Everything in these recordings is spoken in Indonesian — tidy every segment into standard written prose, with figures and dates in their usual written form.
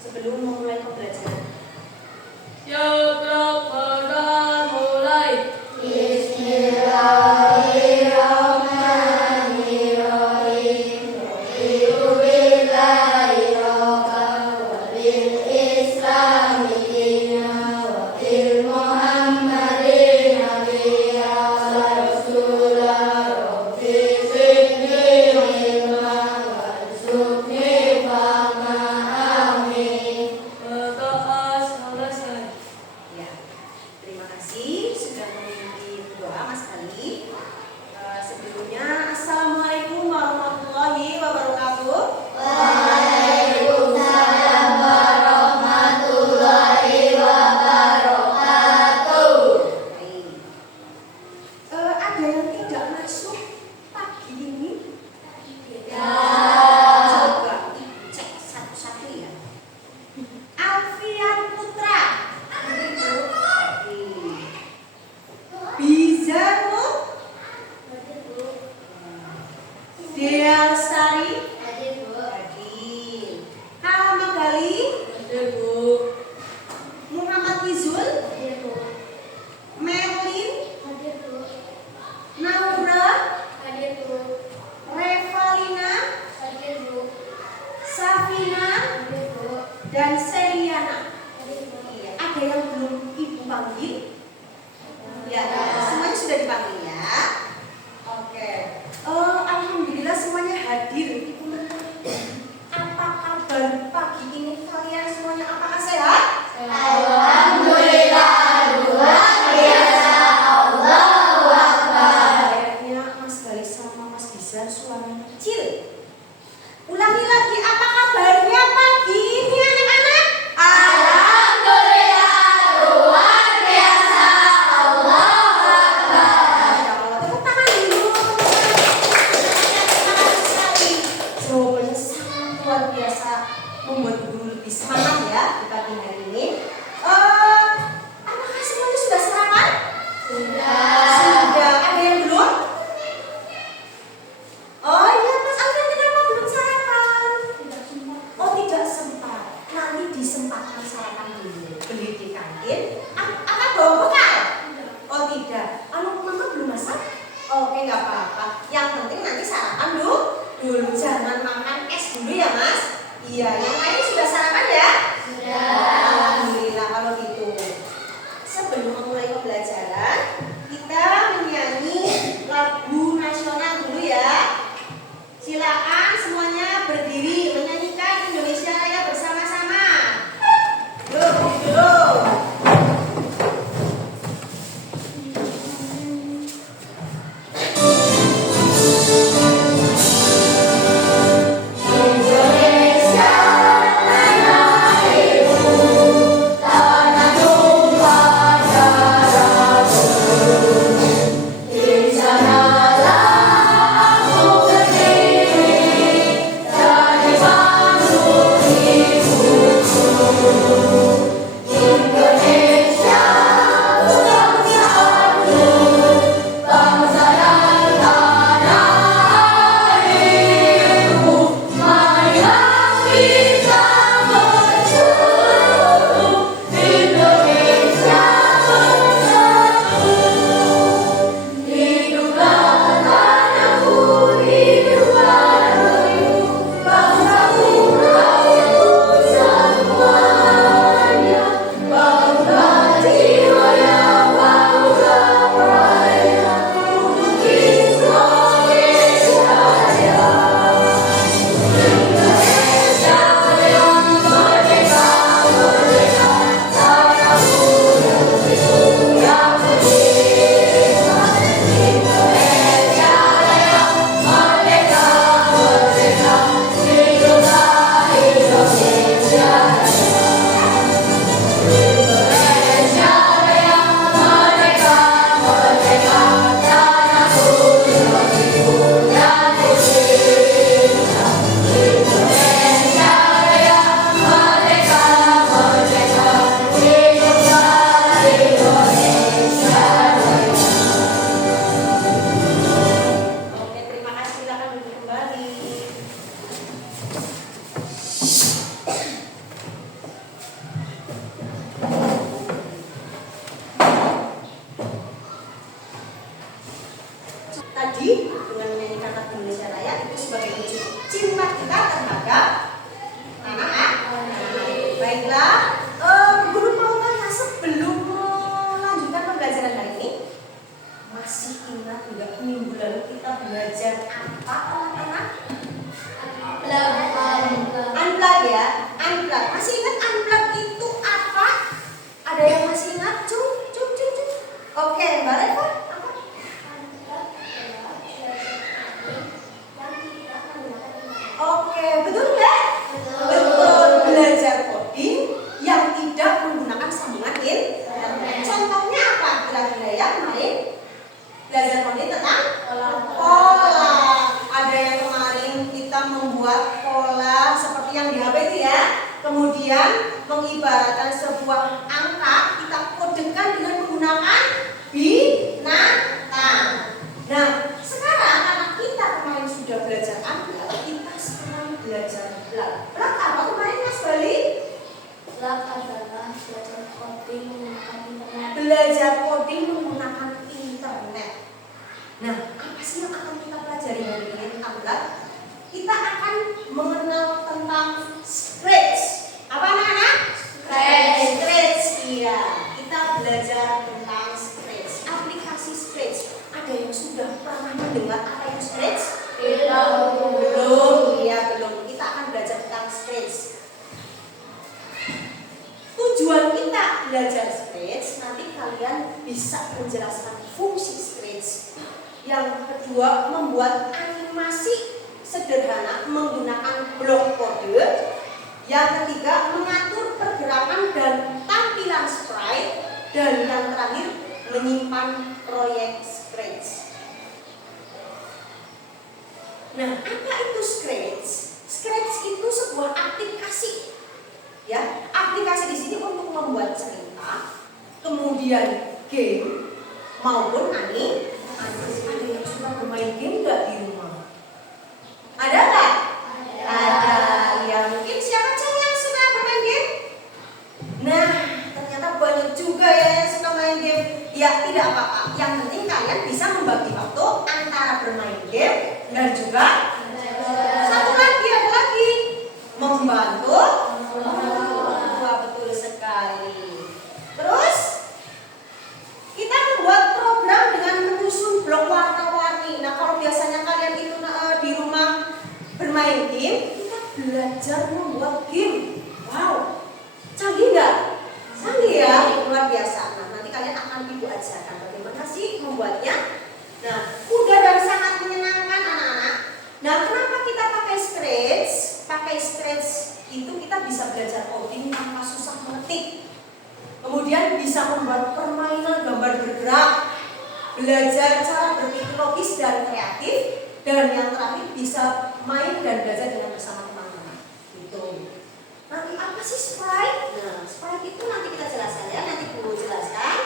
sebelum memulai pembelajaran. Siap, mulai. Bismillahirrahmanirrahim. Raditu billahi rabban wa bil islami dinan wa bil muhammadin nabiyya wa rasulah. Rabbi zidni ilman warzuqni fahma. Amin. Berdoa selesai. Ya, terima kasih sudah memimpin doa Mas Ali. Sebelumnya, Assalamualaikum warahmatullahi wabarakatuh. Waalaikumsalam warahmatullahi wabarakatuh. Baik. Ada yang tidak masuk pagi ini? Coba Ibu cek satu-satu ya. Alfian Putra. Bizarmut. Dea Lestari. Hadir. Hal Magali. Muhammad Izul. Merlin. Naura. Revalina. Safina. Dan Seliana. Iya, ada yang belum Ibu panggil? Ya, semuanya sudah dipanggil ya. Oke. Alhamdulillah semuanya hadir. Ibu menteri. Apa kabar pagi ini kalian semuanya? Apakah sehat? Alhamdulillah, luar biasa. Allahu Akbar. Kayaknya Mas Gali sama Mas Bizar suaranya kecil. Ulangi lagi, apa kabarnya pagi ini anak-anak? Alhamdulillah, luar biasa. Allahu Akbar. Ya Allah, tepuk tangan dulu. Terima kasih sekali. Jawabannya sangat luar biasa, membuat guru lebih semangat ya di pagi hari ini. Apakah semuanya sudah sarapan? Sudah. Ada yang belum? Oh iya, Mas Alvin kenapa belum sarapan? Oh tidak sempat. Nanti disempatkan sarapan dulu. Beli di kantin. Apa bawa bekal? Oh tidak. Mama belum masak? Oke, nggak apa-apa. Yang penting nanti sarapan dulu. Jangan makan es dulu ya Mas. Iya, yang lain sudah sarapan ya? Sudah. Alhamdulillah kalau gitu. Sebelum memulai pembelajaran, kita menyanyi lagu nasional dulu ya. Silakan semuanya berdiri menyanyikan Indonesia Raya bersama-sama. Yuk, yuk. Indonesia tadi dengan menyanyikan lagu Indonesia Raya itu sebagai wujud cinta kita terhadap anak-anak. Baiklah, guru mau tanya sebelum melanjutkan pembelajaran hari ini, masih ingat nggak minggu lalu kita belajar apa anak-anak? Unplug ya, unplug. Masih ingat unplug itu apa? Ada yang masih ingat? Cung. Oke, Mbak Reva, apa? Oke, betul nggak? Betul. Belajar coding yang tidak menggunakan sambungan internet. Contohnya apa? Kira-kira ya, kemarin belajar coding tentang pola. Ada yang kemarin kita membuat pola seperti yang di HP itu ya. Kemudian mengibaratkan sebuah angka kita kodekan dengan menggunakan binatang. Nah, sekarang karena kita kemarin sudah belajar unplug, kita sekarang belajar plug. Plug apa kemarin Mas Bali? Plug adalah belajar coding menggunakan internet. Belajar coding menggunakan internet. Nah, apa sih yang akan kita pelajari hari ini unplug? Kita akan mengenal tentang Scratch. Apa anak-anak? Scratch. Iya, kita belajar tentang Scratch. Aplikasi Scratch. Ada yang sudah pernah mendengar apa itu Scratch? Belum. Iya, belum. Kita akan belajar tentang Scratch. Tujuan kita belajar Scratch, nanti kalian bisa menjelaskan fungsi Scratch. Yang kedua, membuat animasi sederhana menggunakan blok kode. Yang ketiga, mengatur pergerakan dan tampilan sprite. Dan yang terakhir, menyimpan proyek Scratch. Nah, apa itu Scratch? Scratch itu sebuah aplikasi. Ya, aplikasi di sini untuk membuat cerita, kemudian game maupun anime. Ada yang suka bermain game nggak di rumah? Ada nggak? Ada. Ya, mungkin siapa Ceng yang suka bermain game? Nah, ternyata banyak juga ya yang suka main game. Ya, tidak apa-apa. Yang penting kalian bisa membagi waktu antara bermain game dan juga satu lagi, ada lagi membantu. Wah, betul sekali. Terus kita membuat program dengan menyusun blok warna-warni. Nah, kalau biasanya kalian itu di rumah bermain game, kita belajar membuat game. Wow, canggih nggak? Canggih ya, luar biasa. Nah, nanti kalian akan ibu ajarkan bagaimana sih membuatnya. Nah, mudah dan sangat menyenangkan anak-anak. Nah, kenapa kita pakai Scratch? Pakai Scratch itu kita bisa belajar coding tanpa susah mengetik. Kemudian bisa membuat permainan gambar bergerak, belajar cara berpikir logis dan kreatif, dan yang terakhir bisa main dan belajar dengan bersama teman-teman. Gitu. Nanti apa sih sprite? Nah, sprite itu nanti kita jelaskan ya, nanti guru jelaskan.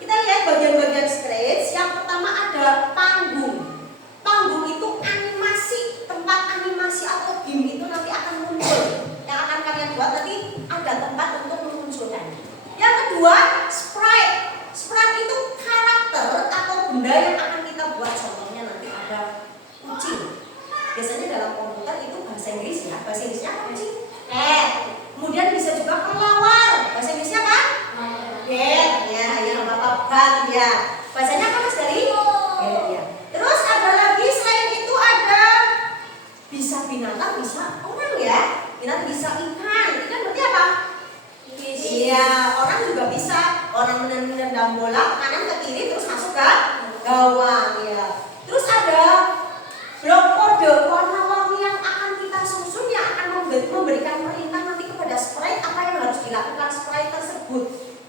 Kita lihat bagian-bagian Scratch. Yang pertama ada panggung. Panggung itu animasi, tempat animasi atau game itu nanti akan muncul. Yang akan kalian buat nanti ada tempat untuk memunculkan. Yang kedua, sprite. Sprite itu karakter atau benda yang akan kita buat. Contohnya nanti ada kucing. Biasanya dalam komputer itu bahasa Inggris ya. Bahasa Inggrisnya apa kucing? Kemudian bisa juga kelelawar. Bahasa Inggrisnya apa? Cat. Ya, apa bat ya. Bahasanya apa Mas Dari? Ya. Terus ada lagi selain itu ada bisa binatang, bisa orang ya. Binatang bisa ikan. Ikan berarti apa? Iya, orang juga bisa. Orang menendang bola kanan ke kiri terus masuk ke gawang ya. Terus ada blok kode warna-warni yang akan kita susun yang akan memberikan perintah nanti kepada sprite apa yang harus dilakukan sprite tersebut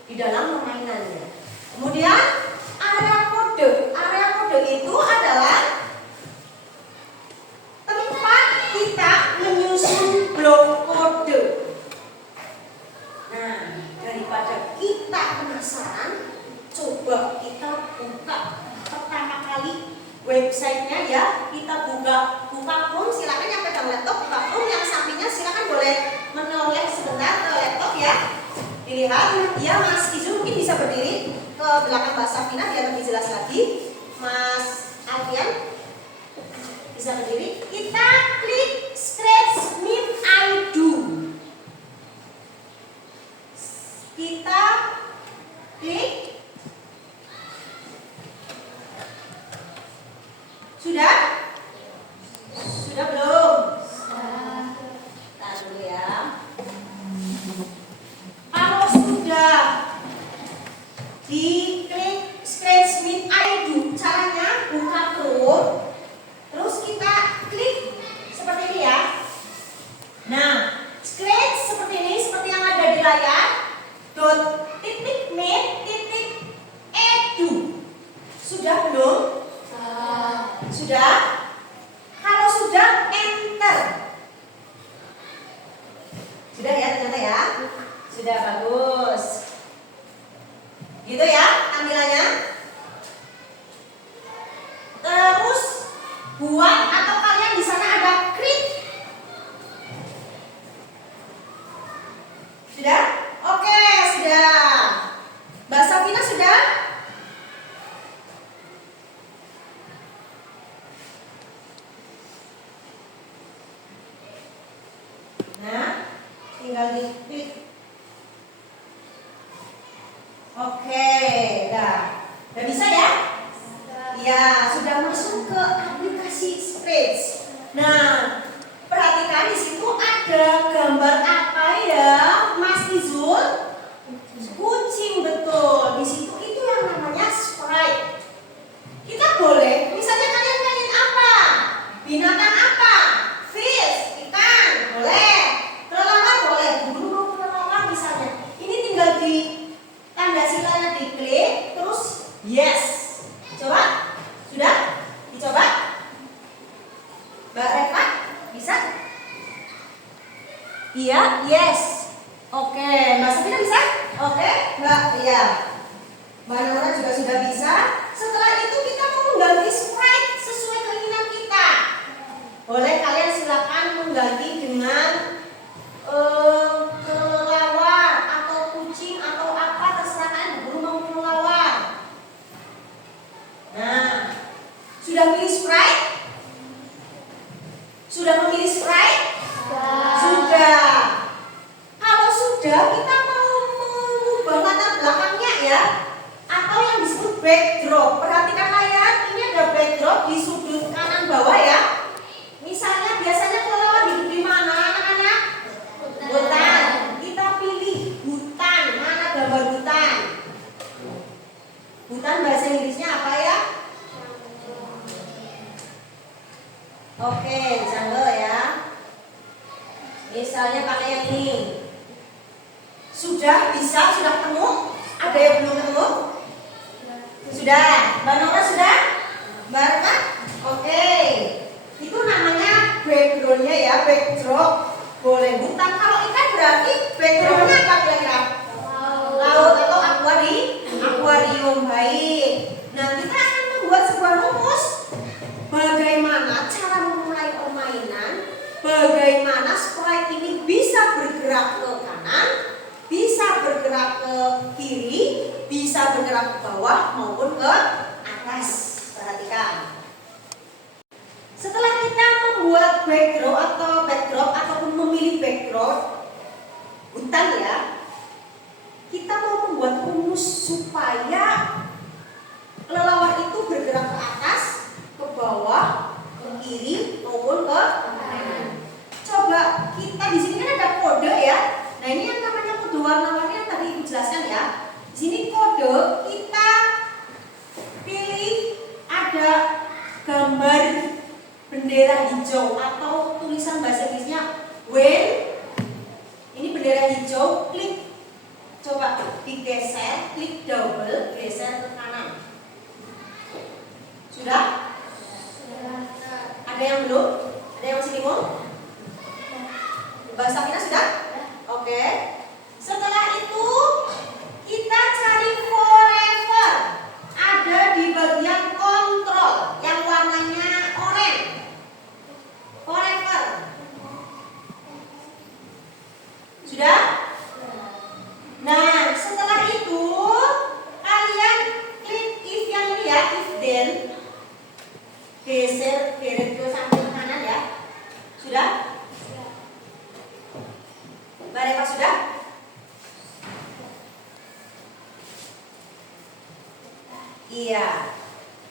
di dalam permainannya. Kemudian area kode. Area kode itu adalah tempat kita menyusun blok kode. Nah, daripada kita penasaran, coba kita buka pertama kali websitenya ya. Kita buka Chrome, silakan yang pegang laptop buka Chrome, yang sampingnya silakan boleh menoleh sebentar ke laptop ya. Dilihat, ya Mas Izu mungkin bisa berdiri ke belakang Mbak Safina biar lebih jelas lagi. Mas Alfian. Sudah? Sudah belum? Sudah. Tahan dulu ya. Kalau sudah diklik scratch with ID, caranya buka Chrome, terus kita klik seperti ini ya. Nah, scratch seperti ini, seperti yang ada di layar. .mit.edu. Sudah belum? Sudah? Kalau sudah, enter. Sudah ya, ternyata ya? Sudah, bagus. Gitu ya tampilannya. Terus buat atau kalian di sana ada klik. Sudah? Oke, sudah. Mbak Safina sudah? Nah, tinggal diklik. Oke, udah bisa ya? Ya, sudah masuk ke aplikasi Scratch. Nah, perhatikan di situ ada gambar apa ya, Mas Izul? Kucing, betul. Di situ itu yang namanya sprite. Kita boleh, misalnya kalian pengen apa? Binatang apa? Fish, ikan, boleh. Kelelawar boleh. Dulu mau kelelawar misalnya. Ini tinggal di tanda silanya diklik, terus yes. Coba, sudah? Dicoba? Mbak Reva, bisa? Iya, yes. Oke, Mbak Safina bisa? Oke, Mbak, iya. Mbak Nora juga sudah bisa. Setelah itu kita mau mengganti sprite sesuai keinginan kita. Boleh kalian silakan mengganti dengan kelelawar atau kucing atau apa, terserah kalian. Dulu mau kelelawar. Nah, sudah pilih sprite? Sudah memilih sprite? Sudah. Kalau sudah, kita mau mengubah latar belakangnya ya, atau yang disebut backdrop. Perhatikan kalian, ini ada backdrop di sudut kanan bawah ya. Misalnya biasanya kelelawar hidup di mana, anak-anak? Hutan. Kita pilih hutan. Mana gambar hutan? Hutan bahasa Inggrisnya apa ya? Oke, jungle ya. Misalnya pakai yang ini. Sudah bisa, sudah ketemu? Ada yang belum ketemu? Sudah. Mbak Nora sudah? Mbak Rita? Oke. Itu namanya backgroundnya ya, backdrop. Boleh hutan. Kalau ikan berarti backgroundnya apa kira-kira? Laut atau akuarium. Baik. Nah, kita akan membuat sebuah rumus. Bagaimana cara memulai permainan? Bagaimana sprite ini bisa bergerak ke kanan, bisa bergerak ke kiri, bisa bergerak ke bawah maupun ke atas. Perhatikan. Setelah kita membuat backdrop ataupun memilih backdrop hutan ya, kita mau membuat rumus supaya kelelawar itu bergerak ke atas, ke bawah, ke kiri maupun ke kanan. Coba kita di sini kan ada kode ya. Nah, ini yang namanya kode warna-warni yang tadi Ibu jelaskan ya. Di sini kode kita pilih ada gambar bendera hijau atau tulisan bahasa Inggrisnya when. Ini bendera hijau, klik. Coba digeser, klik double, geser ke kanan. Sudah? Ada yang belum? Ada yang masih bingung? Mbak Safina sudah? Oke. Setelah itu kita cari forever. Ada di bagian kontrol yang warnanya oranye. Forever. Sudah? Nah, setelah itu kalian klik if yang ini ya, if then. Geser ke samping kanan ya. Sudah? Mbak Reva sudah? Iya.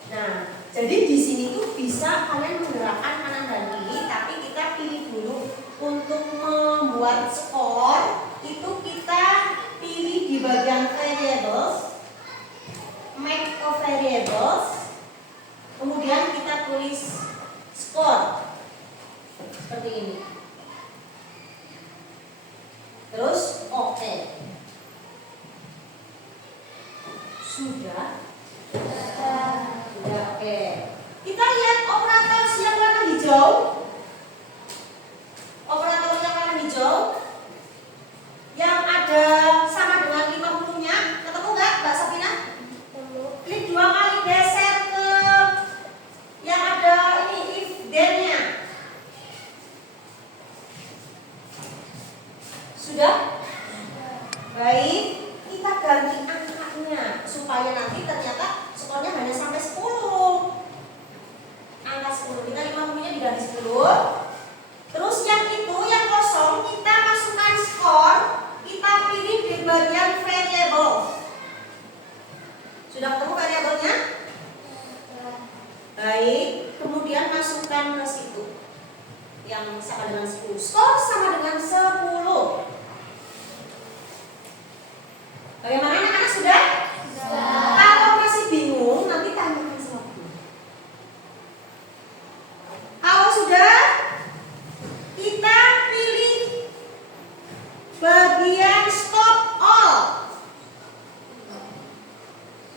Nah, Jadi di sini tuh bisa kalian menggerakkan kanan dan kiri, tapi kita pilih dulu untuk membuat skor itu kita pilih di bagian variables, make a variables, kemudian kita tulis skor seperti ini. Terus oke. Sudah. Sudah, oke. Kita lihat operator yang warna hijau. Operator yang warna hijau yang ada sama dengan 50-nya. Ketemu nggak, Mbak Safina? Klik 2 kali, geser ke yang ada ini if then-nya. Sudah? Baik, kita ganti angkanya supaya nanti ternyata skornya hanya sampai 10. Angka 10, kita 50-nya diganti 10. Terus yang itu, yang kosong, kita masukkan skor, kita pilih di bagian variable. Sudah ketemu variabelnya? Baik, kemudian masukkan ke situ yang sama dengan 10. Skor sama dengan 10. Bagaimana anak-anak sudah? Kalau masih bingung, nanti tanyakan sama guru. Kalau sudah, kita pilih bagian stop all.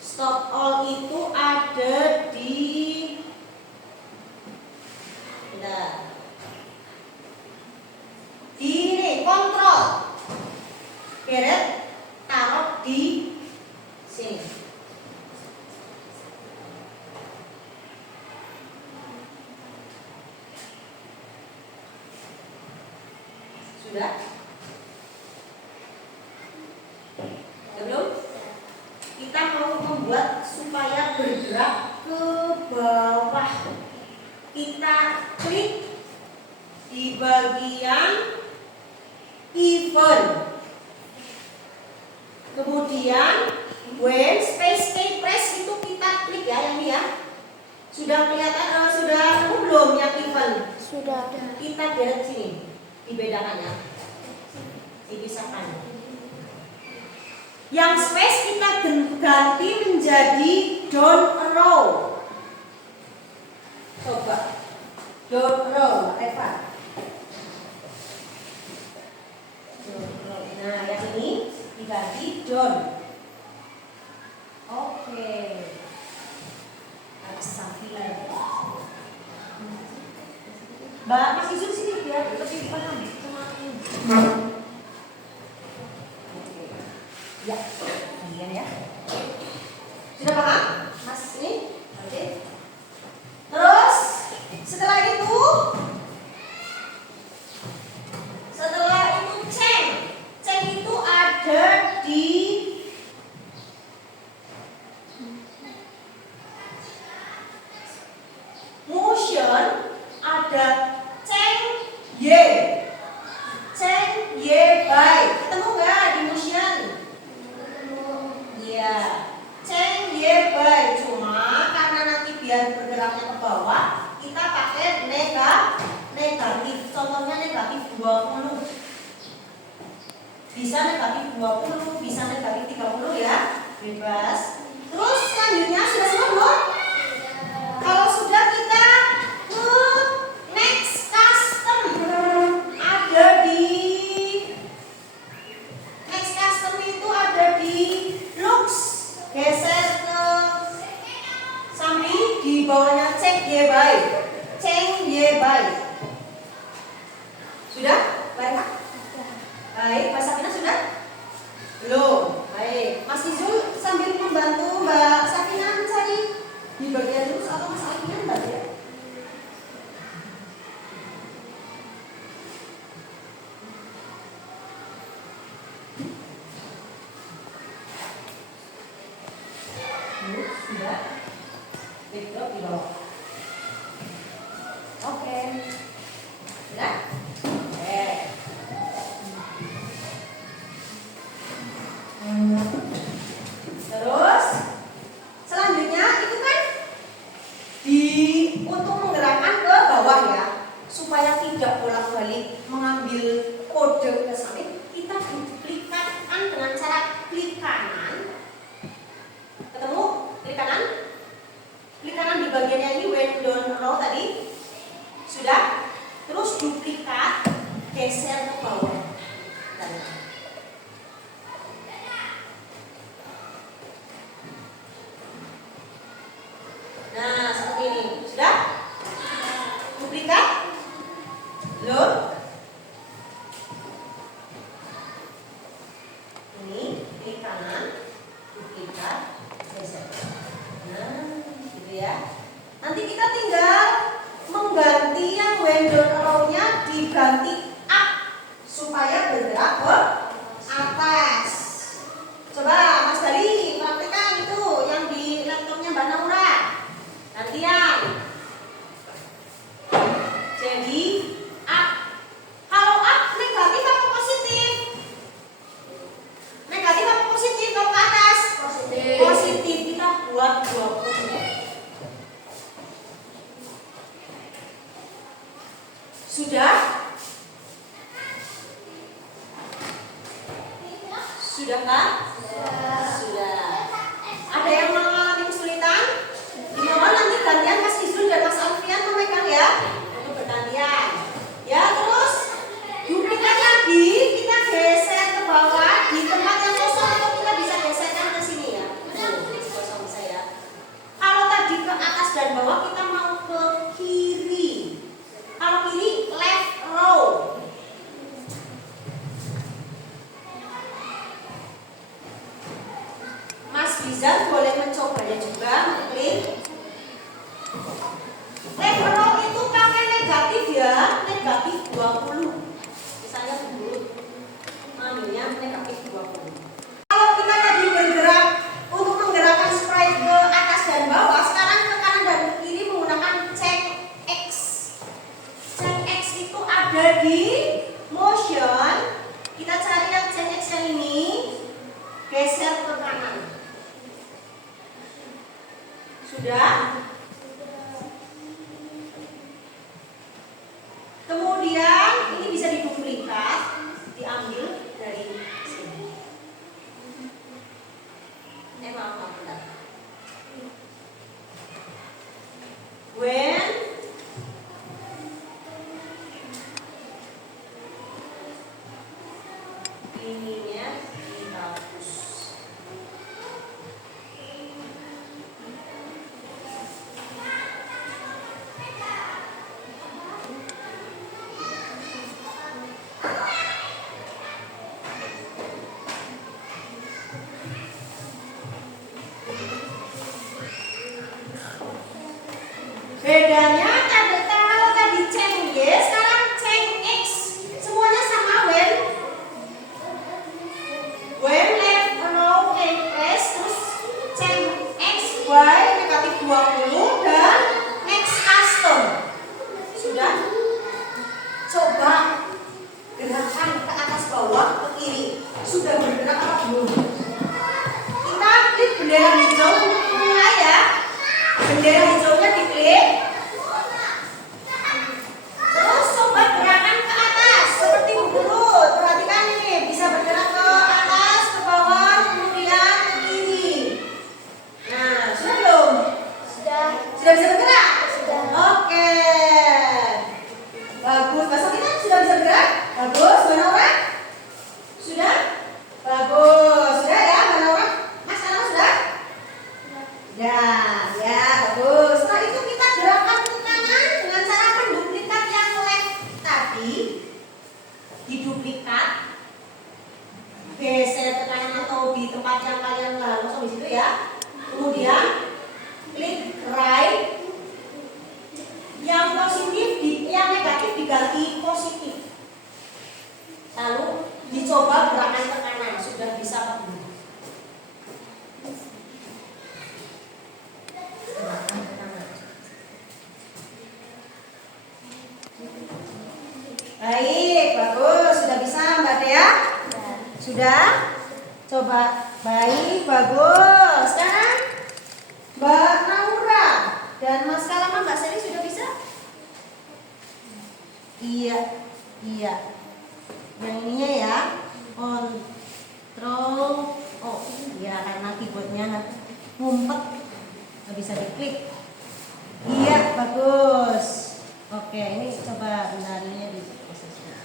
Stop all itu ada di ini kontrol. Beret taruh di sini. Sudah? Sudah belum? Kita mau membuat supaya bergerak ke bawah. Kita klik di bagian event. Kemudian when space key press itu kita klik ya yang ini ya. Sudah kelihatan sudah ketemu belum yang event? Sudah. Kita beret sini, dibedakan ya, dipisahkan. Yang space kita ganti menjadi down row. Coba down row, Reva. Nah yang ini diganti down. Oke. Harus sampai. Mbak masih Izul sini biar lebih paham sama aku. Ya, kemudian ya. Sudah paham? Mas ini? Oke. Terus setelah itu ceng itu ada di motion, ada ceng y by. Ketemu nggak di motion? Iya, ceng y by. Cuma karena nanti biar bergeraknya ke bawah, kita pakai negatif. Contohnya negatif 20. Bisa negatif 20, bisa negatif 30 ya, bebas. Terus selanjutnya sudah semua belum? Kalau sudah kita ke next custom. Ada di next custom itu ada di looks. Geser ke samping di bawahnya cek y by. Ceng y by. Sudah? Baik. Baik, Mbak Safina sudah? Belum. Baik, Mas Izul sambil membantu Mbak Safina mencari di bagian lurus atau Mas Safina Mbak ya? Sudah? Backdrop di bawah. Oke. Sudah? Oke. Terus selanjutnya itu kan di untuk menggerakkan ke bawah ya, supaya tidak bolak-balik mengambil kode ke samping, kita duplikatkan dengan cara klik kanan. Ketemu klik kanan? Klik kanan di bagiannya ini when down row tadi. Sudah? Terus duplikat, geser ke bawah. Nah, seperti ini. Sudah? Duplikat. Load. Ini klik kanan, duplikat, geser. Nah, gitu ya. Nanti kita tinggal mengganti yang window row-nya diganti up supaya bergerak ke atas. Coba Mas Dali praktekkan itu yang di laptopnya Mbak Naura. Gantian. Jadi up. Kalau up negatif apa positif? Negatif apa positif kalau ke atas? Positif. Positif. Kita buat 20. Sudah? Sudah kan? Sudah. Ada yang mengalami kesulitan? Dimohon nanti gantian Mas Izul dan Mas Alfian memegang ya, untuk bergantian. Ya, terus duplikat lagi, kita geser ke bawah di tempat yang kosong atau kita bisa geserkan ke sini ya. Kosong bisa ya. Kalau tadi ke atas dan bawah, kita mau ke kiri. Kalau kiri left row. Mas Bizan boleh mencobanya juga, klik. Left row itu pakai negatif ya, negatif 20. Misalnya dulu, ambilnya negatif 20. Kalau kita tadi bergerak untuk menggerakkan sprite ke atas dan bawah, sekarang ke kanan dan ke kiri menggunakan check X. Check X itu ada di motion. Kita cari yang check X yang ini, geser ke kanan. Sudah? Kemudian ini bisa diduplikat, diambil dari sini. Maaf, bentar. When ininya dihapus. Bedanya kalau tadi ceng Y, sekarang ceng X. Semuanya sama when left row and press, terus ceng X Y negatif 20 dan X custom. Sudah? Coba gerakan ke atas bawah ke kiri. Sudah bergerak apa belum? Kita klik bendera hijau untuk mulai ya. Bendera hijaunya diklik. Terus coba gerakan ke atas seperti berurut. Perhatikan ini, bisa bergerak ke atas, ke bawah, kemudian ke kiri. Nah, sudah belum? Sudah. Sudah bisa bergerak? Sudah. Oke. Bagus. Mas Sofi kan sudah bisa bergerak? Bagus. Mana orang? Sudah? Bagus. Sudah ya, mana orang? Mas Anang sudah? Ya, ya, bagus. Setelah itu kita gerakan ke kanan dengan cara menduplikat yang left tadi. Diduplikat, geser ke kanan atau di tempat yang kalian langsung di situ ya. Kemudian klik right. Yang positif, yang negatif diganti positif. Lalu dicoba gerakan ke kanan. Sudah bisa apa belum? Baik, bagus. Sudah bisa Mbak Dea? Sudah? Coba. Baik, bagus. Sekarang Mbak Naura. Dan Mas Kalama Mbak Seli sudah bisa? Iya. Yang ininya ya. Control. Oh iya, karena keyboardnya ngumpet, nggak bisa diklik. Iya, bagus. Oke, ini coba benarnya di posisinya.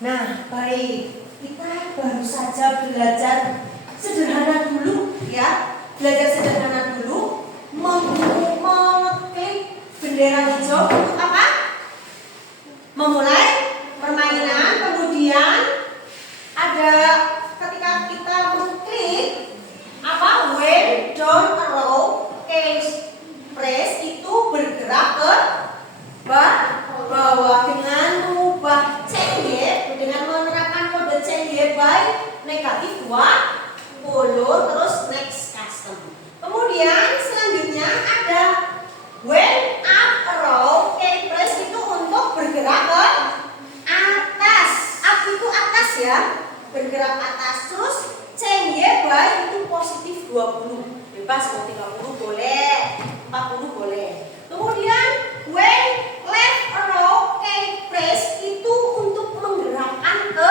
Nah, baik. Kita baru saja belajar sederhana dulu ya. Belajar sederhana dulu. Mengklik bendera hijau untuk apa? Memulai permainan. Kemudian ada ketika kita mengklik apa? When down arrow case press itu bergerak ke bawah dengan mengubah change dengan menerapkan kode change by negatif 20 terus next custom. Kemudian selanjutnya ada when up arrow case press itu untuk bergerak ke atas. Up itu atas ya, bergerak atas. Terus change by itu positif 20, bebas mau 30 boleh, 40 boleh. Kemudian when left arrow key press itu untuk menggerakkan ke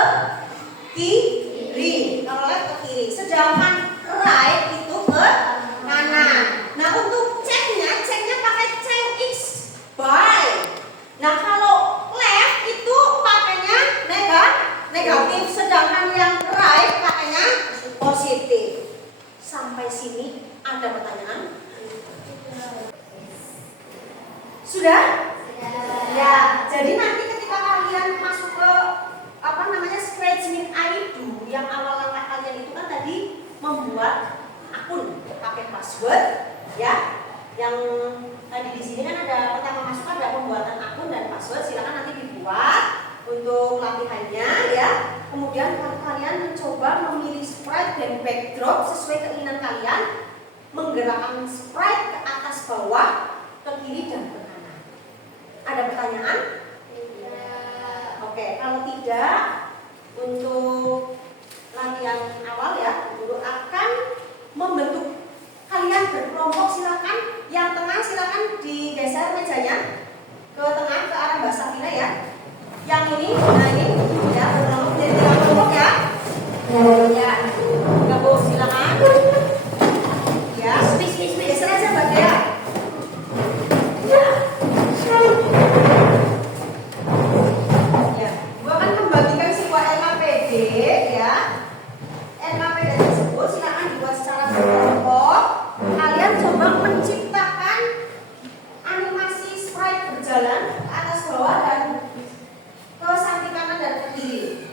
kiri. Kalau left ke kiri, sedangkan right itu ke kanan. Nah untuk checknya pakai check X by. Nah kalau left itu pakainya negatif, sedangkan yang right pakainya positif. Sampai sini ada pertanyaan? Sudah? Ya. Jadi nanti ketika kalian masuk ke Scratch with ID yang awal langkah kalian itu kan tadi membuat akun pakai password ya. Yang tadi di sini kan ada pertama masuk ada pembuatan akun dan password, silakan nanti dibuat untuk latihannya ya. Kemudian kalian mencoba memilih sprite dan backdrop sesuai keinginan kalian, menggerakkan sprite ke atas bawah, ke kiri dan ke kanan. Ada pertanyaan? Oke, kalau tidak, untuk latihan awal ya, guru akan membentuk kalian berkelompok. Silakan yang tengah silakan digeser mejanya ke tengah ke arah Mbak Safina ya. Yang ini, nah ini ya berkelompok jadi kelompok ya. Ya, gabung silakan. Ya, geser aja Mbak Dea. Ya. Gua akan membagikan sebuah LKPD ya. LKPD tersebut silakan dibuat secara berkelompok. Kalian coba menciptakan animasi sprite berjalan ke atas bawah dan ke samping kanan dan ke kiri.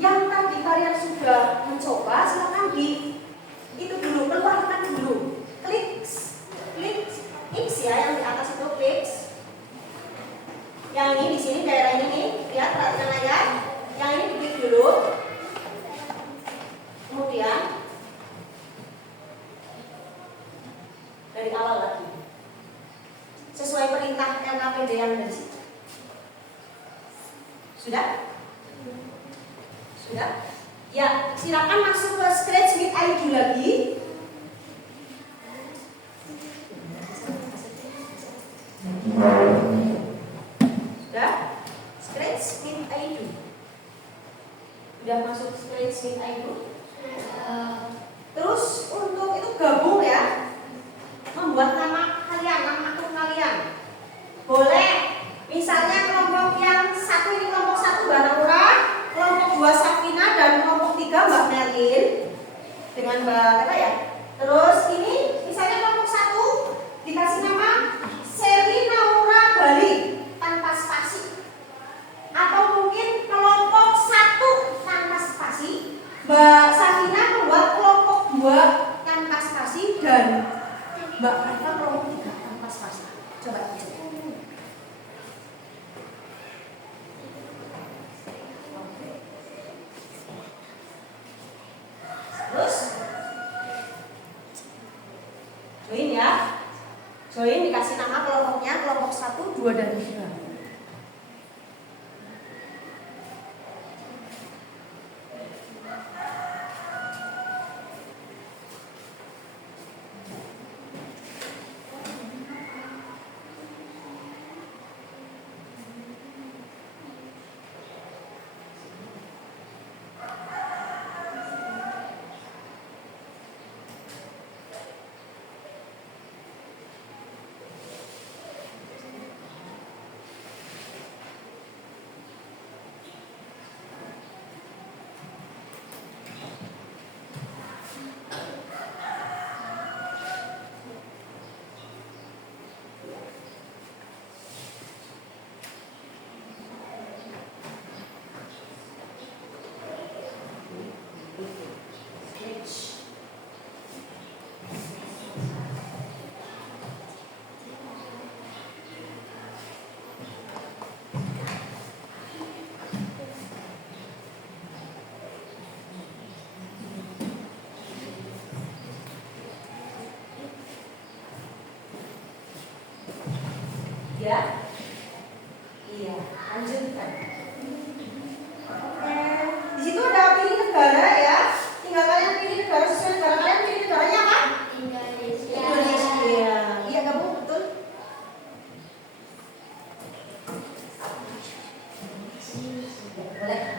Yang tadi kalian sudah mencoba, silakan itu dulu, keluarkan dulu. Klik X ya, yang di atas itu klik. Yang ini di sini daerah ini nih, lihat perhatikan layar. Yang ini diklik dulu. Kemudian dari awal lagi. Sesuai perintah LKPD yang dari situ. Sudah? Sudah? Ya, silakan masuk ke Scratch with ID lagi. Sudah? Scratch with ID. Sudah masuk Scratch with ID? Terus untuk itu gabung ya. Membuat nama kalian, nama akun kalian. Boleh. Misalnya kelompok yang satu ini kelompok 1 Mbak Naura, kelompok 2 Safina dan kelompok 3 Mbak Merlin dengan Mbak apa ya? Terus ini misalnya kelompok 1 dikasih nama Seri Naura Bali tanpa spasi. Atau mungkin kelompok 1 tanpa spasi, Mbak Safina membuat kelompok 2 tanpa spasi dan Mbak Reva kelompok 3 tanpa spasi. Coba aja. Terus join ya. Join dikasih nama kelompoknya, kelompok 1, 2 dan 3. Iya. Iya, lanjutkan. Oke. Di situ ada pilih negara ya. Tinggal kalian pilih negara sesuai negara kalian. Pilih negaranya apa? Indonesia. Indonesia. Iya, gabung betul. Boleh.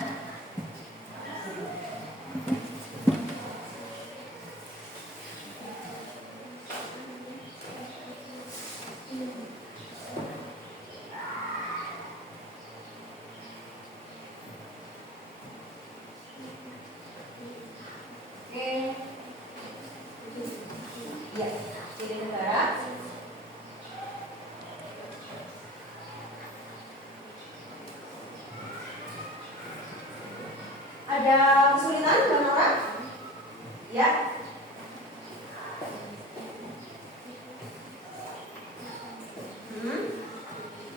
Oke. Iya, pilih negara. Ada kesulitan Mbak Nora? Ya.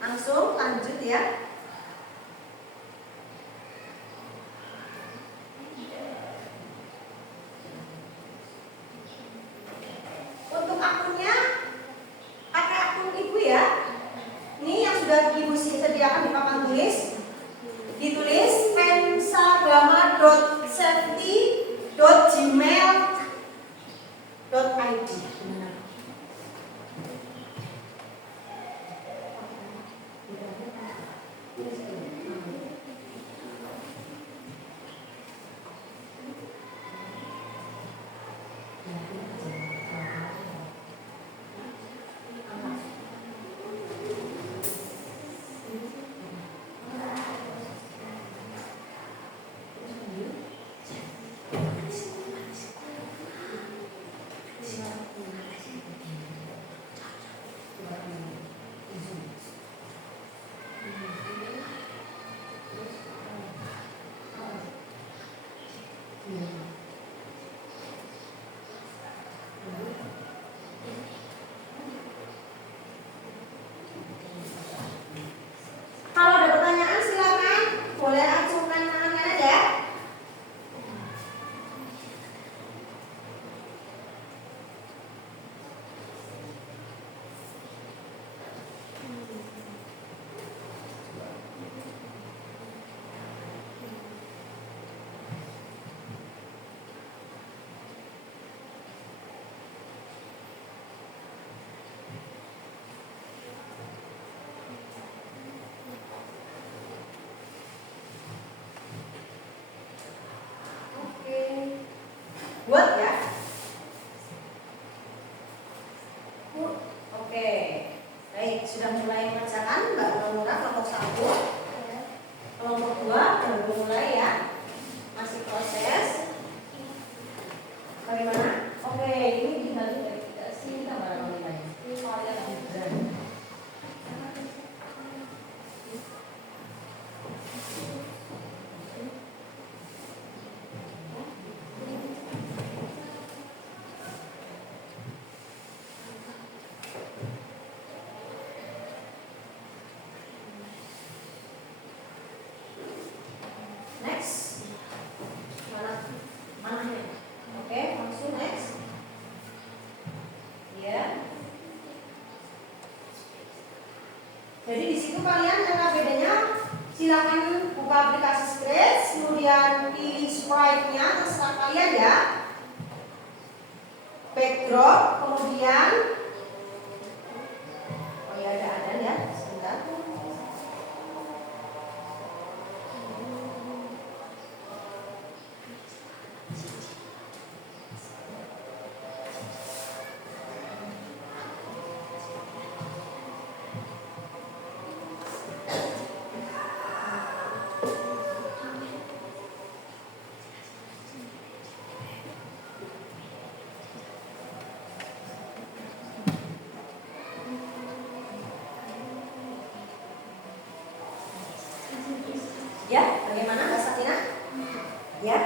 Langsung lanjut ya. Untuk akunnya pakai akun ibu ya. Ini yang sudah ibu sediakan di papan tulis. Ditulis pensagama.safety.gmail.id. Kalau ada pertanyaan silakan boleh acungkan tangan kanan ya. Oke. Buat ya. Oke. Baik, sudah mulai mengerjakan Mbak Nora kelompok 1. Kelompok 2 baru mulai ya. Masih proses. Bagaimana? Oke, ini tinggal verifikasi gambar nilai. Ini soalnya gibran. Next. Mananya? Oke, langsung next. Ya. Jadi di situ kalian cara bedanya silakan buka aplikasi Scratch, kemudian pilih sprite-nya terserah kalian ya. Backdrop, kemudian oh ya ada ya, sebentar. Ya, bagaimana Mbak Sakina? Ya.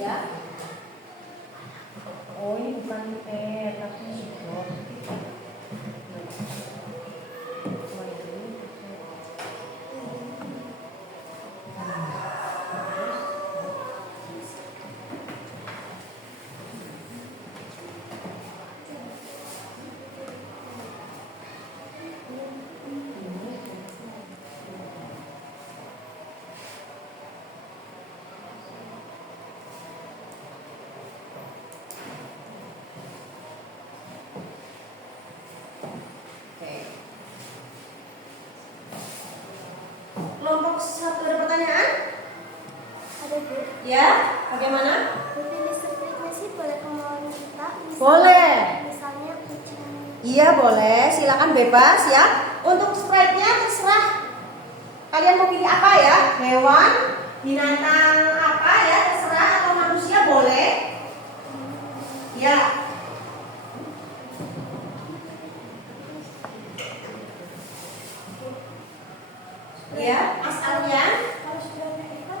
Ya. Oh, ini bukan pet, tapi hidrot. kelompok 1 ada pertanyaan? Ada Bu. Ya, bagaimana? Pilih sprite sih boleh kemauan kita. Boleh. Misalnya kucing. Iya boleh, silakan bebas ya. Untuk sprite-nya terserah kalian mau pilih apa ya, hewan, binatang apa ya, terserah, atau manusia boleh. Ya. Ya, Mas Aryan. Kalau sudah ikan,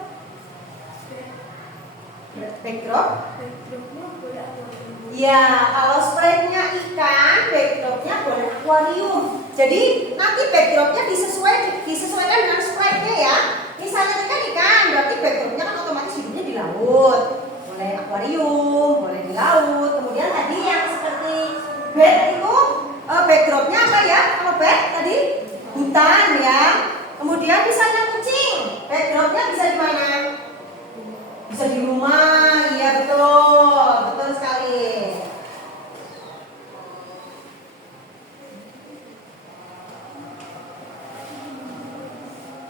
Backdrop. backdropnya boleh akuarium. Ya, kalau sprite-nya ikan, backdropnya boleh akuarium. Jadi nanti backdropnya disesuaikan dengan sprite-nya ya. Misalnya ikan, berarti backdropnya kan otomatis hidupnya di laut. Boleh akuarium, boleh di laut. Kemudian tadi yang seperti bed itu backdropnya apa ya? Kalau bed tadi hutan ya. Kemudian misalnya kucing, backdropnya bisa di mana? Bisa di rumah, iya betul, betul sekali.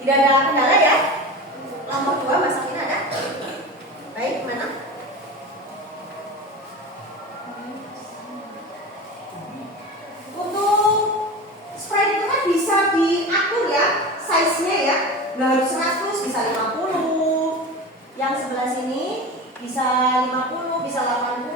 Tidak ada kendala ya? Kelompok 2 Mas Alvin ada? Baik, mana? Untuk sprite itu kan bisa diatur ya, size-nya ya. Nggak harus 100, bisa 50. Yang sebelah sini bisa 50, bisa 80.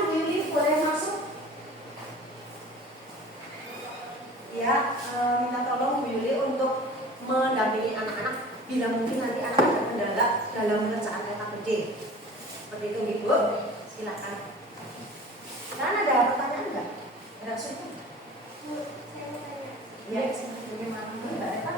Silakan Bu Yuli boleh masuk. Ya, minta tolong Bu Yuli untuk mendampingi anak-anak bila mungkin nanti anak ada kendala dalam mengerjakan LKPD. Seperti itu Ibu. Silakan. Kan ada pertanyaan enggak? Ada kesulitan? Bu, saya mau tanya. Ya, bagaimana Mbak Eva?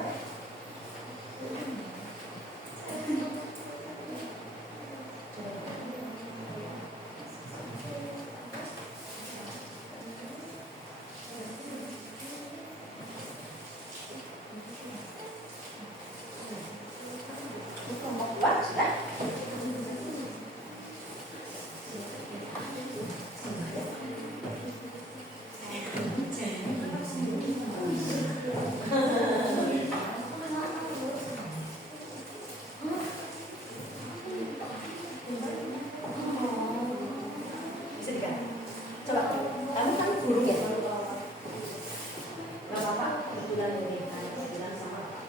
Kelompok dua sudah. Bisa diganti. Coba, kamu kan guru ya? Gak apa-apa, kebetulan ini kebetulan sama Pak.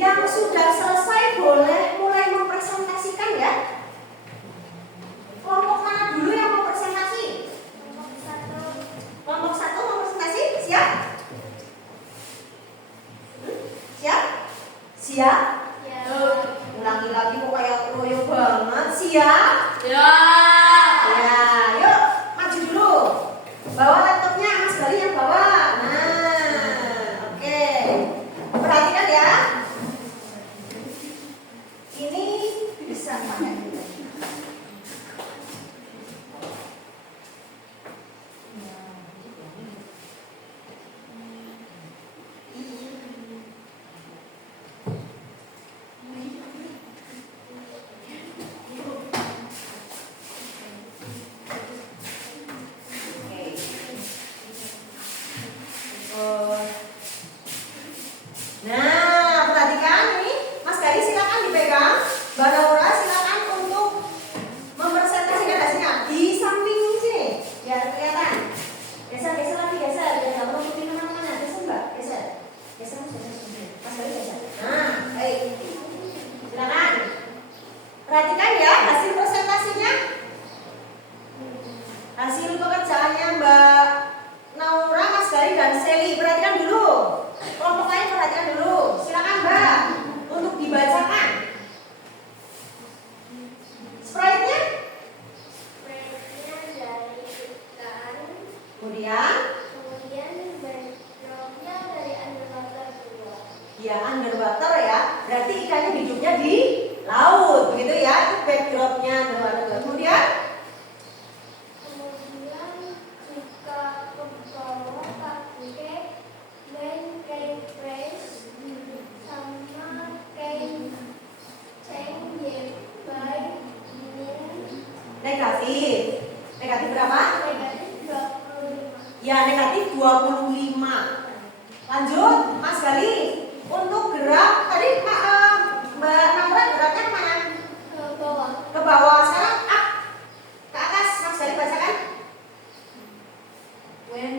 Yang sudah selesai boleh mulai mempresentasikan ya. Kelompok mana dulu yang mau presentasi? Kelompok satu mau presentasi? Siap? Siap? Siap? Ya. Ulangi lagi kok kayak loyo banget. Siap? Ya. Ya, yuk maju dulu. Bawa laptopnya, Mas Bali yang bawa. Nah, oke. Perhatikan ya. Ini bisa pakai. Oke. Nah, perhatikan ini, Mas Gali silakan dipegang. Mbak Naura silakan untuk mempresentasikan hasilnya di samping sini, biar kelihatan. Geser, geser lagi, geser. Biar nggak menutupi kemana-mana. Geser Mbak, geser. Geser, geser. Mas Gali geser. Nah, baik. Silakan. Perhatikan ya hasil presentasinya. Hasil pekerjaannya Mbak Naura, Mas Gali dan Seli. Perhatikan dulu. Kelompok lain perhatikan dulu. Silakan Mbak untuk dibacakan. Sprite-nya. Sprite-nya dari ikan, Kemudian kemudian background-nya dari underwater 2. ya underwater ya. Berarti ikannya hidupnya di laut, begitu ya. Itu backdropnya underwater. Kemudian Kemudian jika ke bawah pakai main kain fresh sama kain chain by negatif. Negatif berapa? negatif 25. Ya, negatif 25. Lanjut, Mas Gali. Untuk gerak tadi Mbak Naura geraknya kemana? Ke bawah. Ke bawah. Sekarang up ke atas. Mas Gali bacakan. When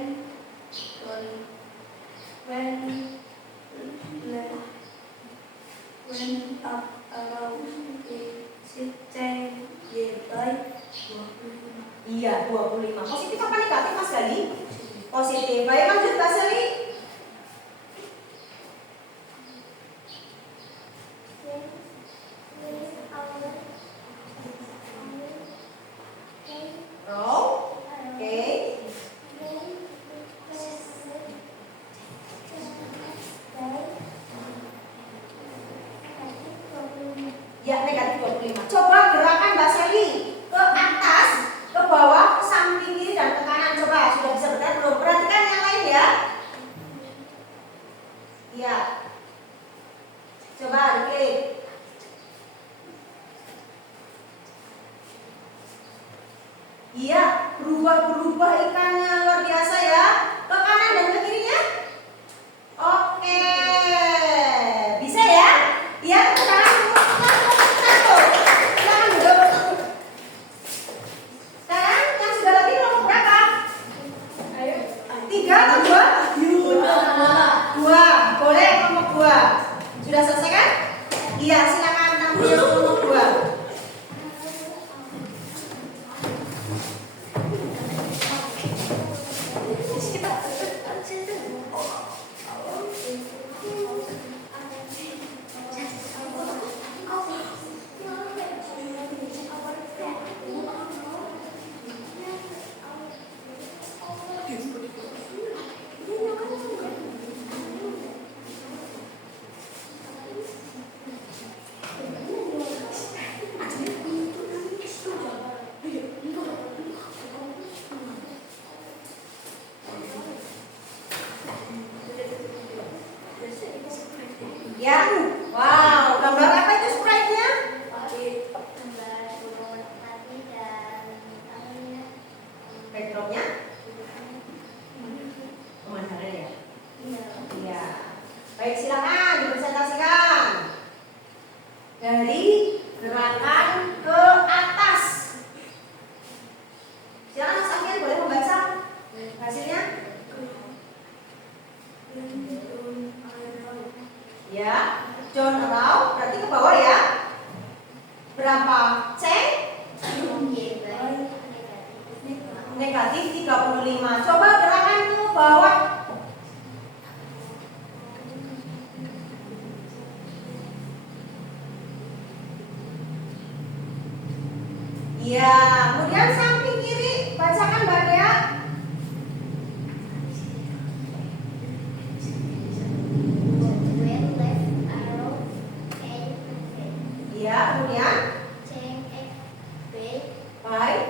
up around the system by 25. Iya, 25. Positif apa negatif Mas Gali? Positif. Baik, lanjut Mbak Seli. Row. Oke. Ya, negatif 25. Coba gerakan Mbak Seli ke atas, ke bawah, ke samping kiri dan ke kanan. Coba, sudah bisa bergerak belum? Perhatikan yang lain ya. Iya. Coba diklik. Iya, berubah-berubah ikannya luar biasa ya. Ke kanan dan ke kirinya. Oke, bisa ya? Iya, sekarang satu. Silakan duduk. Sekarang yang sudah lagi kelompok berapa? Ayo. 3 atau 2? Dua. Boleh kelompok 2. Sudah selesai kan? Iya, silakan tampil kelompok 2. Ya, wow, gambar apa itu sprite-nya? Backdropnya? Pemandangan ya? Iya. Baik, silakan dipresentasikan. Dari gerakan ke atas. Silakan Mas Akhil boleh membaca hasilnya? Ya, John Rao berarti ke bawah ya. Berapa? Ceng? Negatif 35. Coba gerakan ke bawah. Ya, kemudian samping kiri bacakan Mbak Dea. Ya, kemudian baik.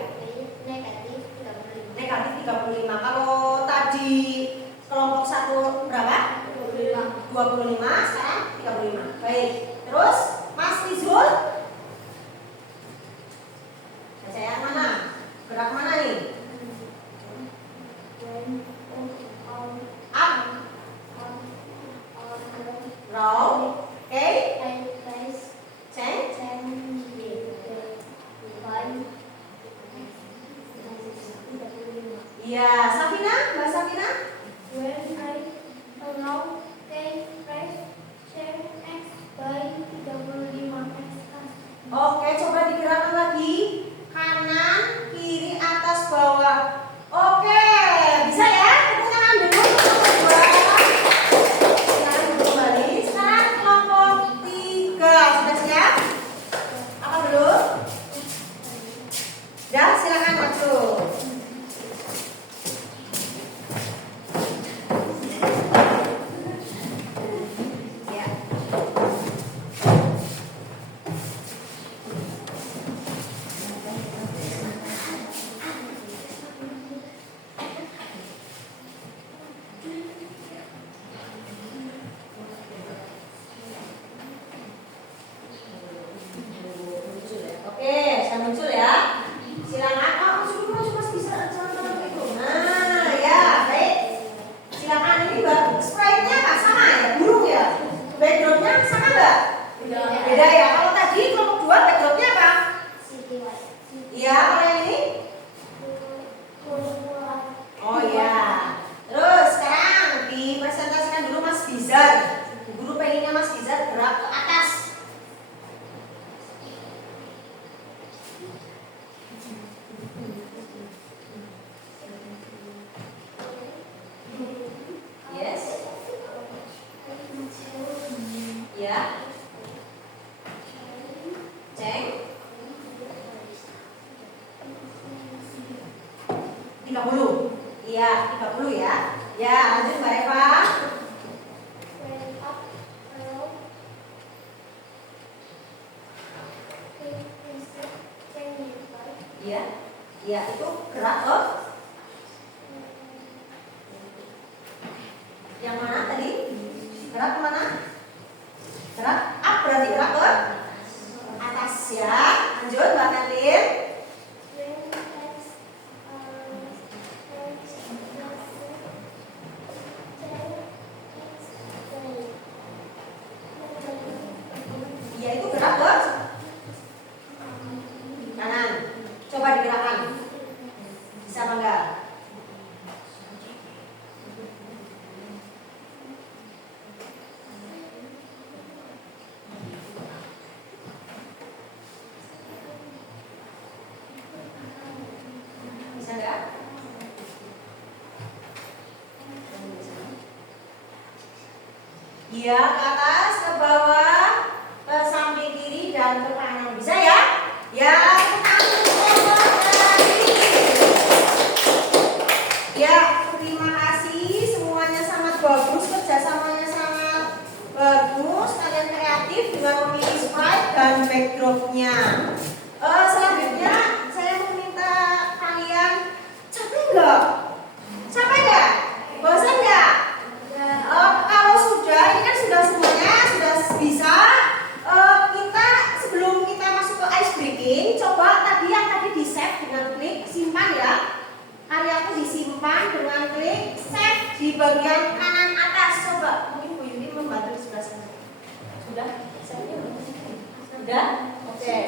Negatif 35. Kalau tadi kelompok 1 berapa? 25. Sekarang 35. Baik. Terus Mas Rizul baca yang mana? Gerak mana nih? Up, row, oke, change. Iya, Safina, Mbak Safina. Oke, coba digerakkan lagi. Kanan, kiri, atas, bawah. Oke, bisa ya? Tepuk tangan dulu kelompok 2. Sekarang duduk kembali. Sekarang kelompok 3. Sudah siap? Apa belum? Ya, silakan masuk. Ya. Oke, sudah muncul ya. Silakan. Oh, masih bisa jangan itu. Nah, ya, baik. Silakan ini Mbak. Sprite-nya apa? Sama ya? Burung ya? Background-nya sama enggak? Beda ya. Kalau tadi kelompok 2 background-nya apa? Iya, kalau yang ini? Oh ya. Terus sekarang dipresentasikan dulu Mas Bizar. Guru pengennya Mas Bizar gerak ke atas. Yes. Ya. Ceng. 30. Iya, 30 ya. Ya, lanjut Mbak Eva. Iya. Iya, itu gerak ke yang mana tadi? Gerak kemana? Gerak up berarti gerak ke atas ya. Lanjut Mbak Katin. Coba digerakkan. Bisa apa enggak? Bisa enggak? Iya, ke atas, ke bawah, ke samping kiri dan ke kanan. Bisa ya? Ya, ya, terima kasih. Semuanya sangat bagus, kerjasamanya sangat bagus. Kalian kreatif dengan memilih sprite dan backdropnya. Selanjutnya saya meminta kalian capek nggak? Capek nggak? Bosan nggak? Kalau sudah, ini kan sudah semuanya sudah bisa. Kita sebelum kita masuk ke ice breaking, coba yang tadi di save dengan klik simpan ya. Karyaku disimpan dengan klik save di bagian kanan atas. Coba mungkin Bu Yuni membantu di sebelah sana. Sudah? Sudah? Oke.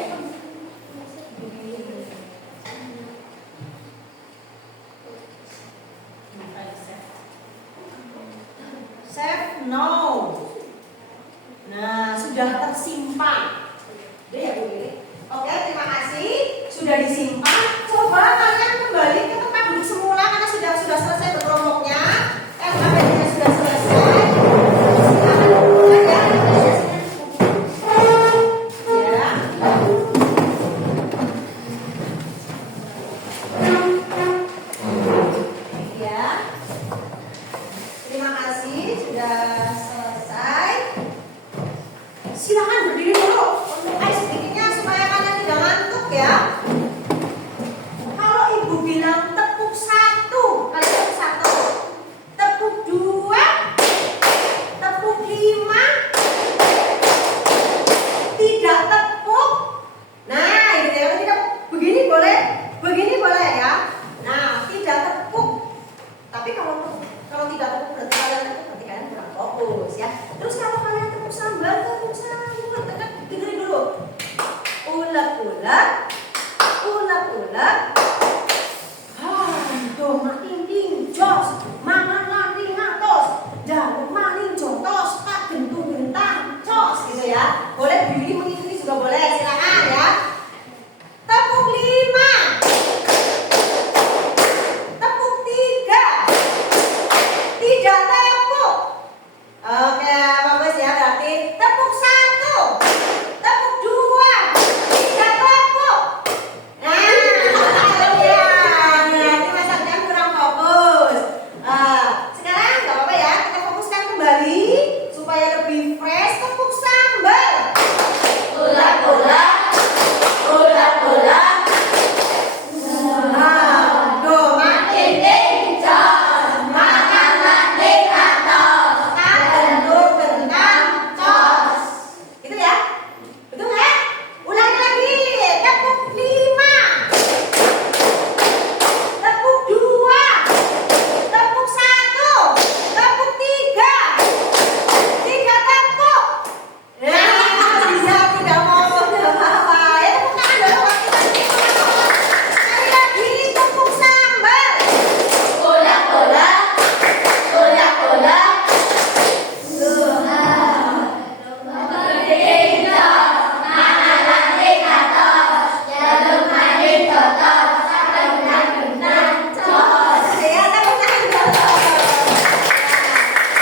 Save no. Nah, sudah tersimpan. Udah ya Bu Yuni? Oke, terima kasih. Sudah disimpan. Coba kalian kembali ke tempat duduk semula karena sudah selesai berkelompoknya. LKPD-nya sudah selesai. Ya. Terima kasih sudah selesai. Silakan berdiri dulu untuk ice breaking-nya supaya kalian tidak ngantuk ya. Kalau ibu bilang tepuk 1, kalian tepuk 1. Tepuk 2, tepuk 5, tidak tepuk. Nah, ini ya, tidak begini boleh ya. Nah, tidak tepuk. Tapi kalau tidak tepuk berarti kalian kurang fokus ya. Terus kalau kalian tepuk sambal, dengerin dulu. Ulek-ulek. Do makin ting jos, mangan lagi ngatos, jaluk maling jontos, tak gentung gentang, cos gitu ya. Boleh berdiri mengikuti juga boleh, silakan ya. Tepuk 5, tepuk 3, tidak tepuk. Oke, bagus ya, berarti tepuk 1, tepuk 2, tidak tepuk. Nah, ya, ini masaknya kurang fokus. Sekarang nggak apa-apa ya, kita fokuskan kembali supaya lebih fresh. Tepuk sambal. Ulek-ulek. Do makin kencang, makan lagi ngatos, tak gentung gentang, cos. Gitu ya? Betul nggak? Ulangi lagi. Tepuk 5, tepuk 2, tepuk 1, tepuk 3, tidak tepuk. Ya, bisa tidak mau apa-apa. Ya, tepuk tangan dulu. Sekali lagi, tepuk sambal. Ulek-ulek. Ya, tepuk tangan dulu.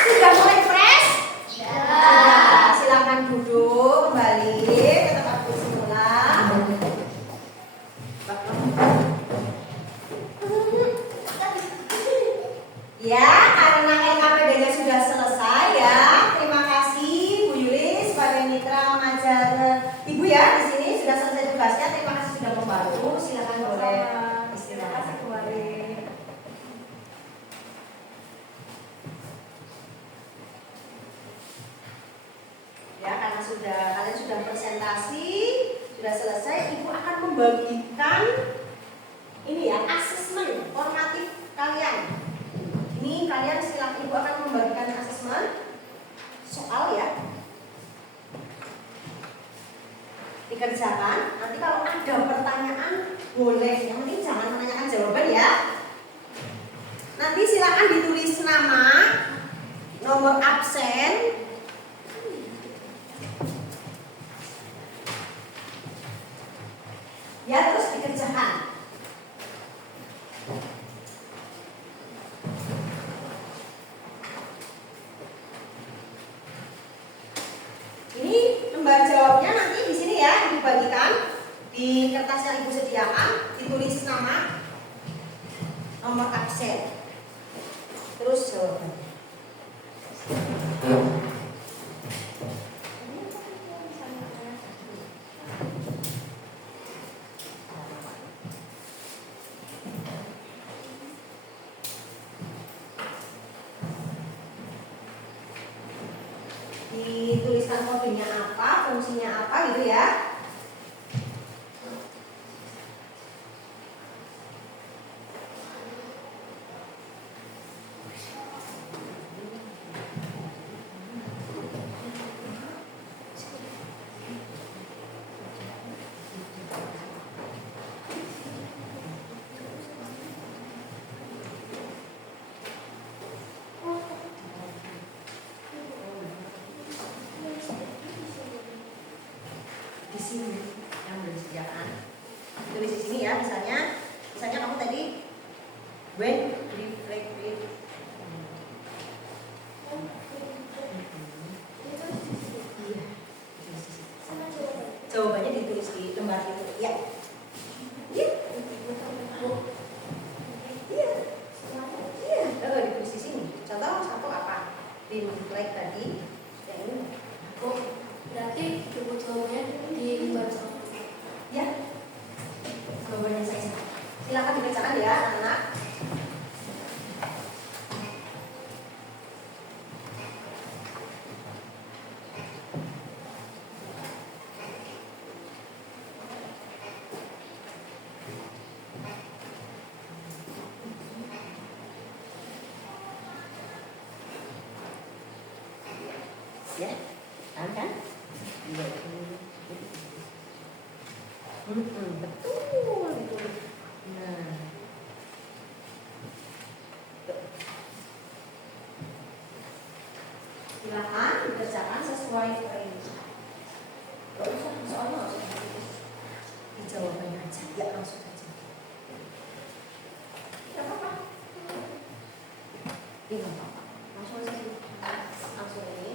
Sudah mulai fresh? Silakan duduk kembali ke tempat duduk semula. Ya, karena LKPD-nya sudah selesai ya. Terima kasih Bu Yuli sebagai mitra mengajar Ibu ya di sini sudah selesai tugasnya. Terima kasih sudah membantu. Silakan boleh istirahat kembali. Ya, karena kalian sudah presentasi, sudah selesai, Ibu akan membagikan ini ya, asesmen formatif kalian. Ini kalian silakan, Ibu akan membagikan asesmen soal ya. Dikerjakan, nanti kalau ada pertanyaan Boleh, yang penting jangan menanyakan jawaban ya. Nanti silakan ditulis nama, nomor absen, ya, terus dikerjakan. Ini lembar jawabnya nanti di sini ya, dibagikan di kertas yang ibu sediakan, ditulis nama, nomor absen, terus jawaban. Dituliskan kodenya apa, fungsinya apa gitu ya. Di sini yang sudah disediakan, tulis di sini ya, misalnya kamu tadi when reflected. Iya, jawabannya ditulis di lembar itu ya. Iya, ditulis di sini. Contoh satu apa? Reflect tadi yang ini. Berarti jawabannya dibaca. Ya, jawabannya saya. Silakan dibacakan ya, anak-anak. Ya, kan? Iya. Betul itu. Nah, silakan dikerjakan sesuai frame. Gak usah soalnya nggak usah ditulis di jawabannya aja, ya langsung aja. Tidak apa-apa. Iya nggak apa-apa. Langsung aja sih. Langsung ini.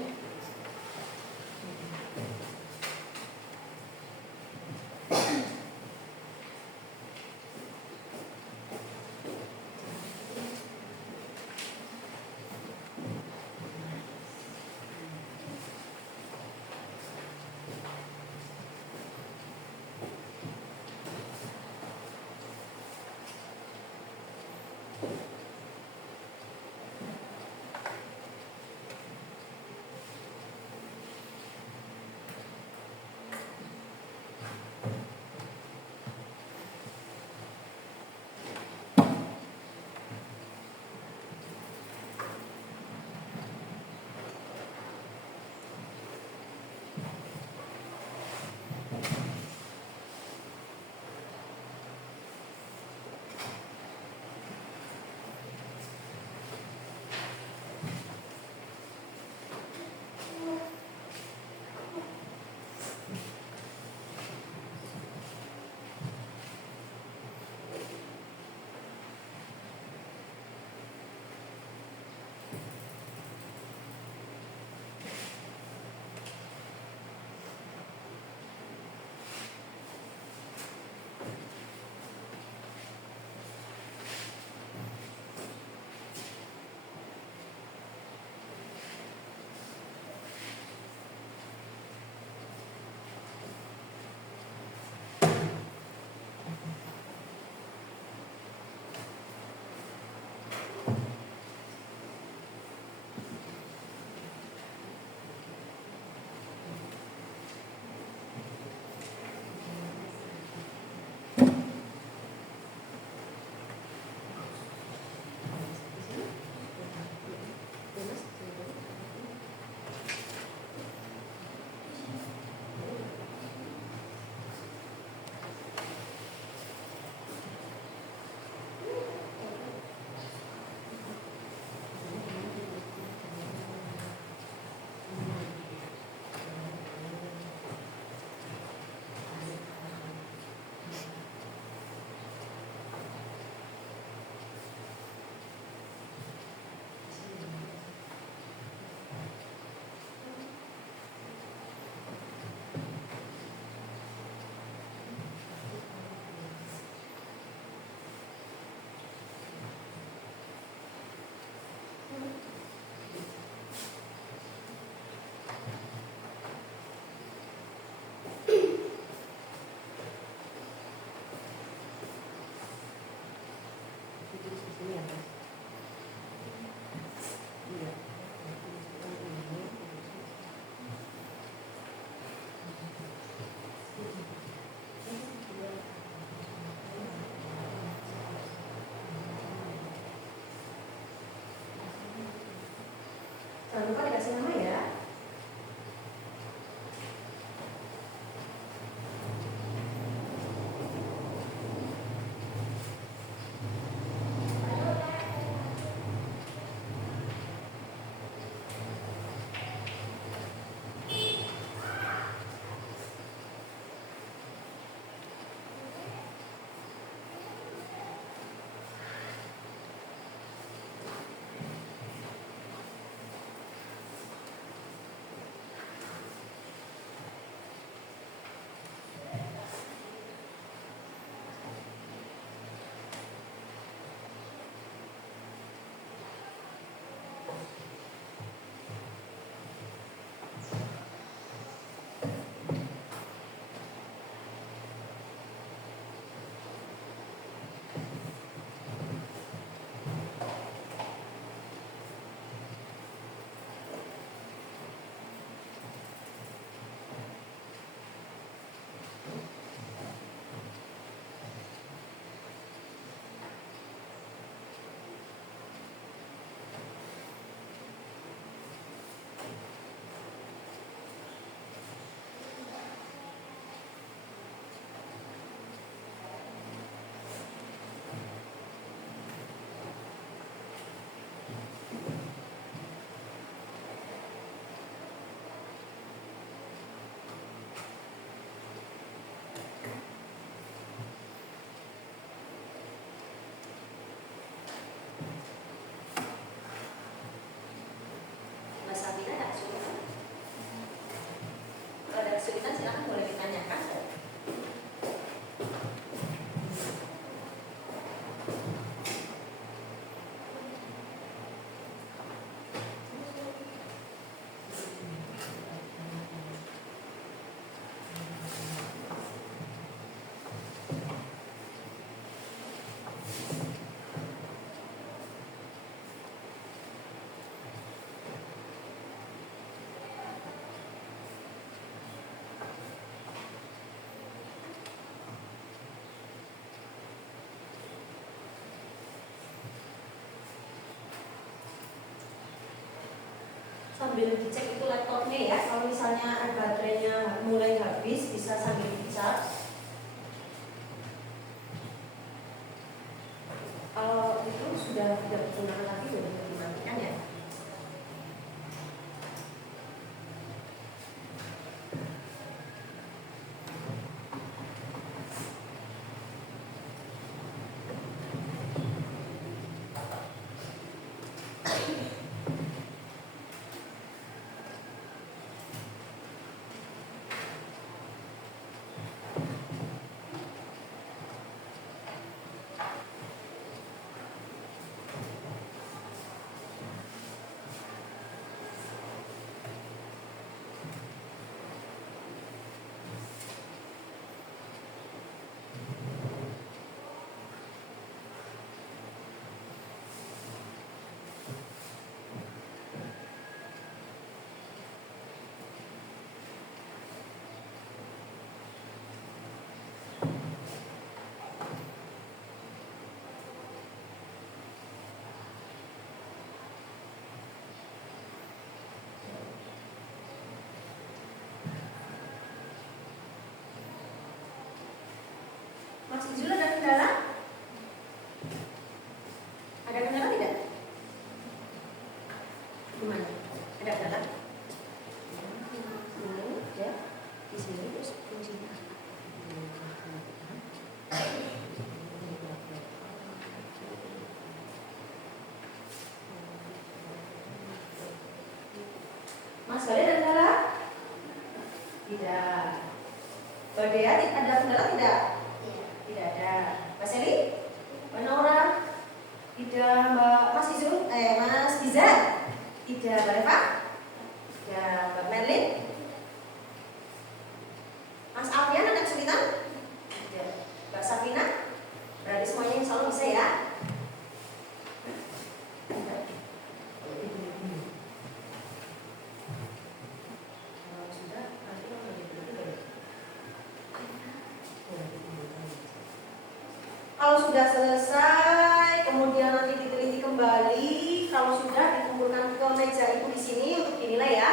Jangan lupa dikasih nama ya. Mas Sabina ada kesulitan? Kalau ada kesulitan silakan boleh ditanyakan. Sambil dicek itu laptopnya ya, kalau misalnya baterainya mulai habis bisa sambil dicas. Kalau itu sudah tidak berguna lagi boleh dimatikan ya. Mas Izul ada kendala? Ada kendala tidak? Gimana? Ada kendala? Ini ya di sini terus kuncinya. Mas Gali ada kendala? Tidak. Mbak Dea ada kendala tidak? Tidak ada. Mas Eli? Mbak Nora? Tidak. Mas Izul? Mas Bizar? Tidak. Mbak Eva? Tidak. Mbak Merlin? Mas Alfian ada kesulitan? Tidak. Mbak Safina? Berarti semuanya insya Allah bisa ya? Kalau sudah selesai, kemudian nanti diteliti kembali. Kalau sudah kumpulkan ke meja ibu di sini untuk dinilai ya.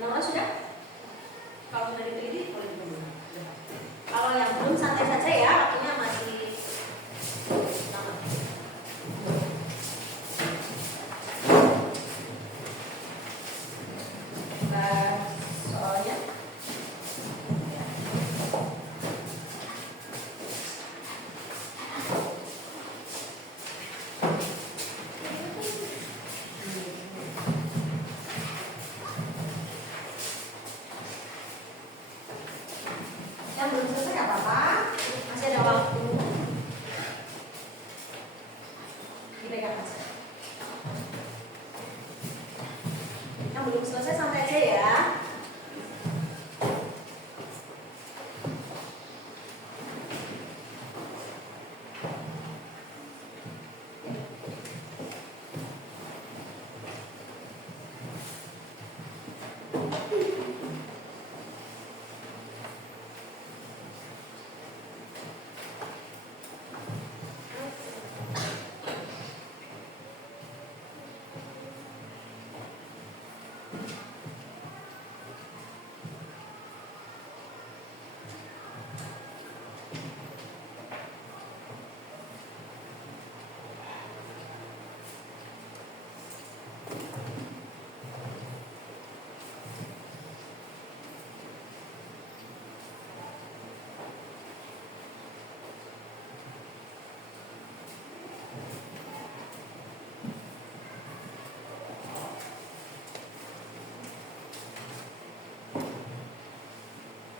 Teman-teman sudah? Kalau sudah diteliti boleh dulu. Kalau yang belum santai saja ya, waktunya masih lama. Soalnya yang belum selesai nggak apa-apa, masih ada waktu. Dipegang aja. Yang belum selesai santai aja ya.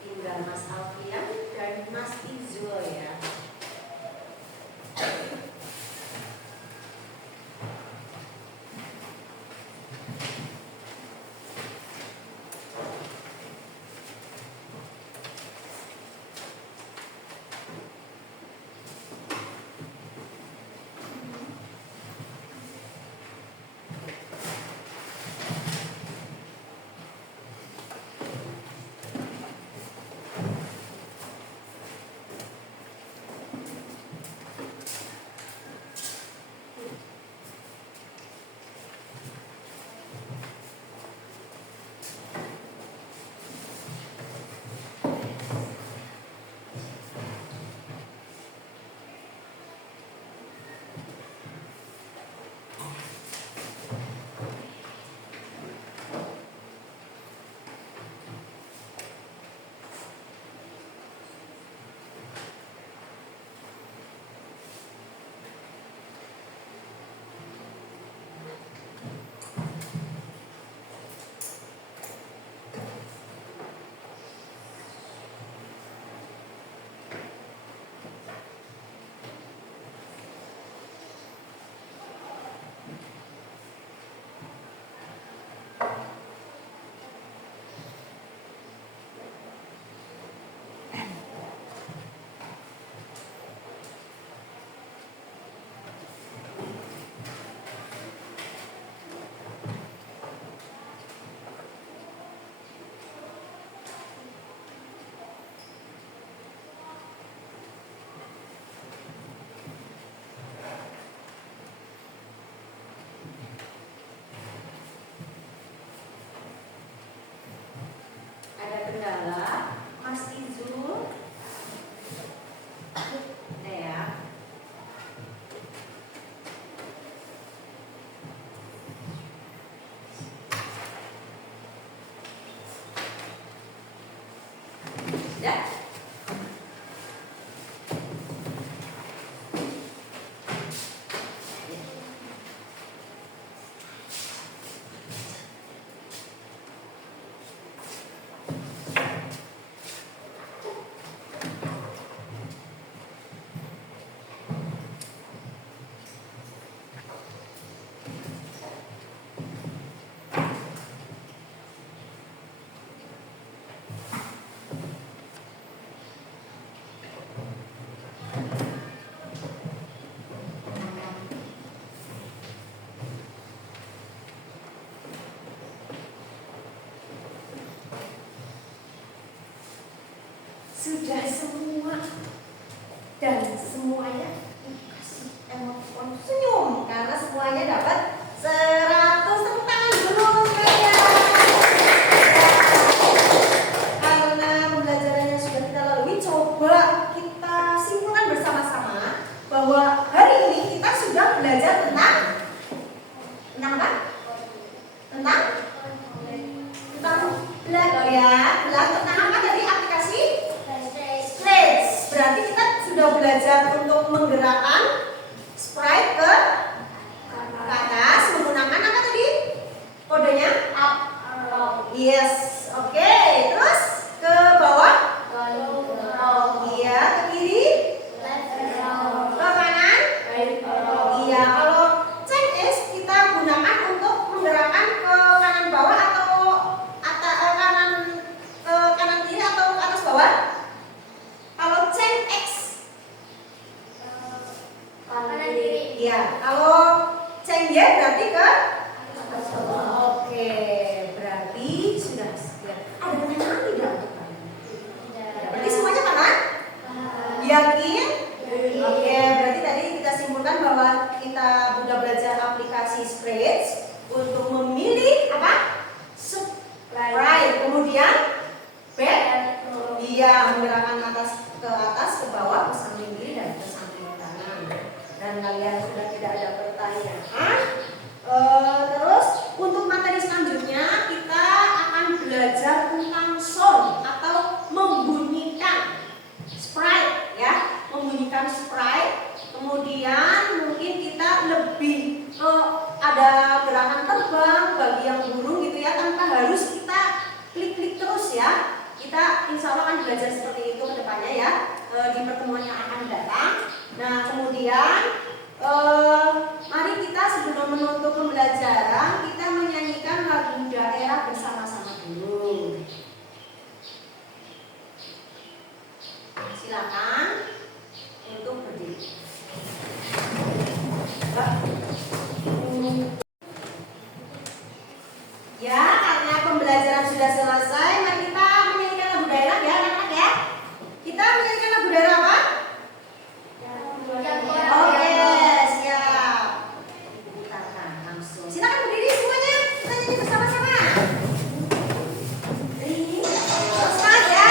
Tinggal Mas Alfian dan Mas Izul ya. Kendala Mas Izul ya. Sudah? sudah semua dan semuanya dikasih emot senyum karena semuanya dapat 100. Tepuk tangan dulu sekalian. Karena pembelajarannya sudah kita lalui, coba kita simpulkan bersama-sama bahwa hari ini kita sudah belajar tentang apa? Tentang tentang apa tadi? Aplikasi Slides. Berarti kita sudah belajar untuk menggerakkan sprite ke atas menggunakan apa tadi? Kodenya up. Yes. Oke. Terus ke bawah? Iya. Ke kiri? Ke kanan? Iya. Kalau change is kita gunakan untuk menggerakkan ke kanan bawah atau kanan kiri atau atas bawah? Kalau change X Kanan kiri. iya, kalau change Y berarti ke atas bawah. Oke, berarti sudah sekian. Ada pertanyaan tidak untuk kalian? Berarti semuanya paham? Yakin? Oke, berarti tadi kita simpulkan bahwa kita sudah belajar aplikasi Spreads untuk memilih apa? Sprite, kemudian back, dia menggerakkan ke atas, ke bawah, ke samping kiri dan ke samping kanan. Dan kalian sudah tidak ada pertanyaan. Terus untuk materi selanjutnya kita akan belajar tentang sound atau membunyikan sprite ya, membunyikan sprite. Kemudian mungkin kita lebih ada gerakan terbang bagi yang burung gitu ya, tanpa harus kita klik-klik terus ya. Kita insya Allah akan belajar seperti itu ke depannya ya, di pertemuan yang akan datang. Nah kemudian mari kita sebelum menutup pembelajaran kita menyanyikan lagu daerah bersama-sama dulu. Silakan untuk berdiri. Ya, karena pembelajaran sudah selesai, mari kita menyanyikan lagu daerah ya anak-anak ya. Kita menyanyikan lagu daerah apa? Oke, siap. Putarkan langsung. Silakan berdiri semuanya, kita nyanyi bersama-sama. Berdiri, teruskan ya.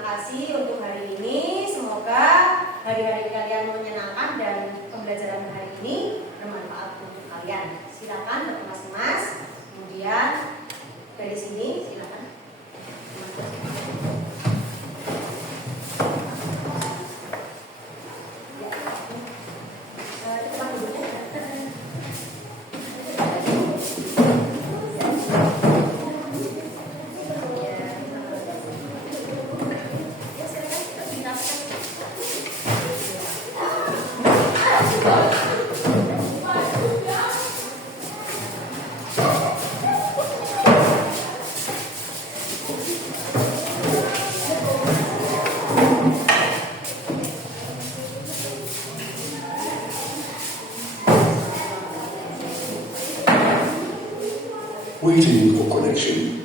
terima kasih untuk hari ini. Semoga hari-hari kalian menyenangkan dan pembelajaran hari ini bermanfaat untuk kalian. Silakan berkemas-kemas. Kemudian dari sini silakan. Waiting for connection.